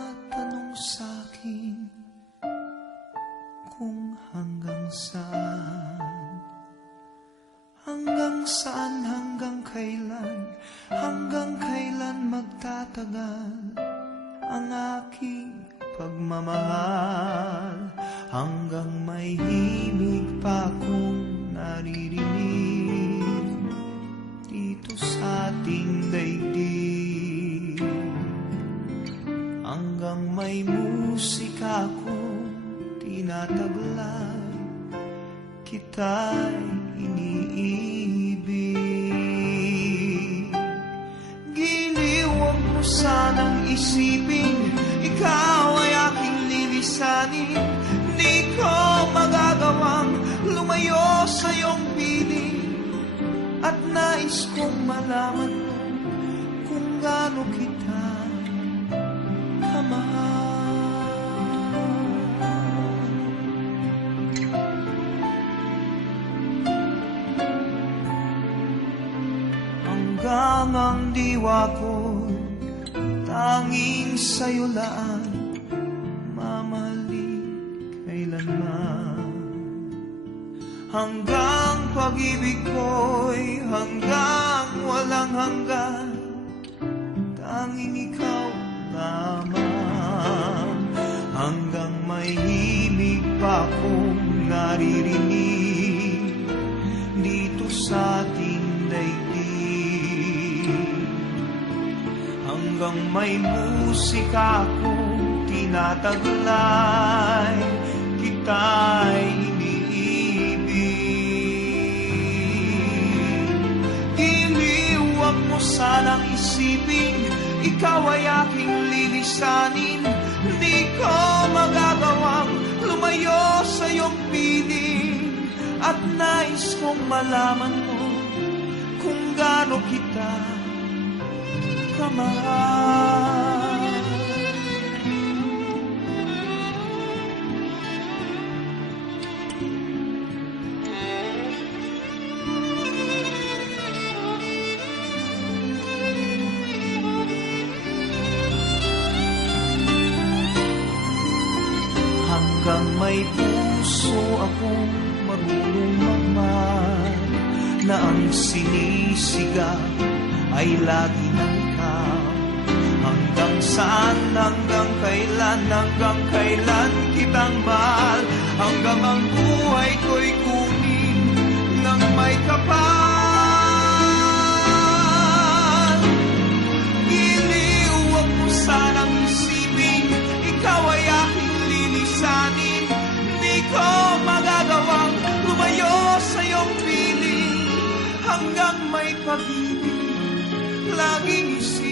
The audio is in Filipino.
nagtatanong sa'kin kung hanggang saan, hanggang kailan magtatagal ang aking pagmamahal, hanggang may himig pa akong naririnig dito sa ating daigdig, hanggang may musika akong tinataglay, kita'y iniibig. Giliw, huwag mo sanang isipin ikaw ay aking lilisanin. Di ko magagawang lumayo sa iyong piling, at nais kong malaman mo kung gaano kita kamahal. Hanggang ang diwa ko tanging sa'yo laan, mamahalin kailanman. Hanggang pag-ibig ko'y hanggang walang hanggan, tanging ikaw lamang. Hanggang may himig pa akong naririnig dito sa ating daigdig, hanggang may musika akong tinataglay, kita'y iniibig. Giliw, huwag mo sanang isipin ikaw ay aking lilisanin. Di ko magagawang lumayo sa iyong piling, at nais kong malaman mo kung gaano kita kamahal. Hanggang may puso akong marunong magmahal, na ang sinisigaw ay lagi ng ikaw. Hanggang saan, hanggang kailan kitang mahal, hanggang ang buhay ko'y kunin ng may kapal. Giliw, huwag mo sanang isipin ikaw ay aking lilisanin. Di ko magagawang lumayo sa iyong piling, hanggang may pag-ibig laging isipin